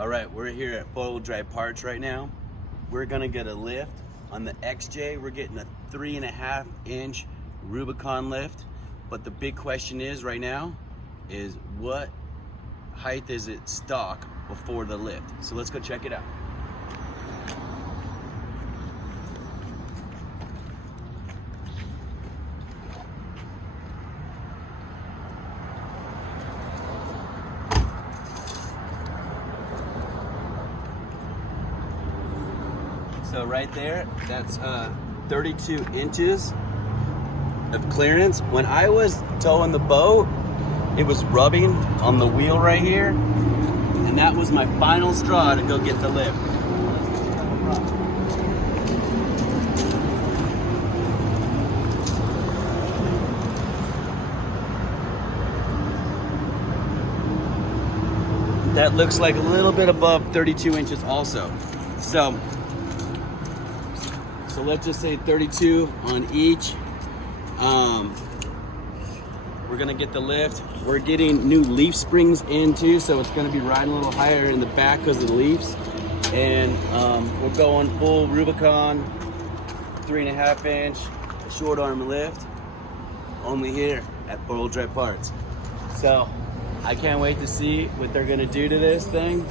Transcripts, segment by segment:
All right, we're here at 4-wheel drive parts right now. We're gonna get a lift on the XJ. We're getting a 3.5-inch Rubicon lift. But the big question is right now is what height is it stock before the lift? So let's go check it out. So right there, that's 32 inches of clearance. When I was towing the boat, it was rubbing on the wheel right here, and that was my final straw to go get the lift. That looks like a little bit above 32 inches also. So let's just say 32 on each. We're gonna get the lift. We're getting new leaf springs in too, so it's gonna be riding a little higher in the back because of the leaves. And we're going full Rubicon, 3.5-inch short arm lift, only here at 4-wheel drive parts. So I can't wait to see what they're gonna do to this thing.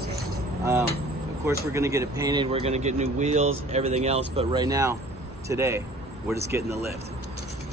Of course, we're gonna get it painted, we're gonna get new wheels, everything else, but right now, today, we're just getting the lift.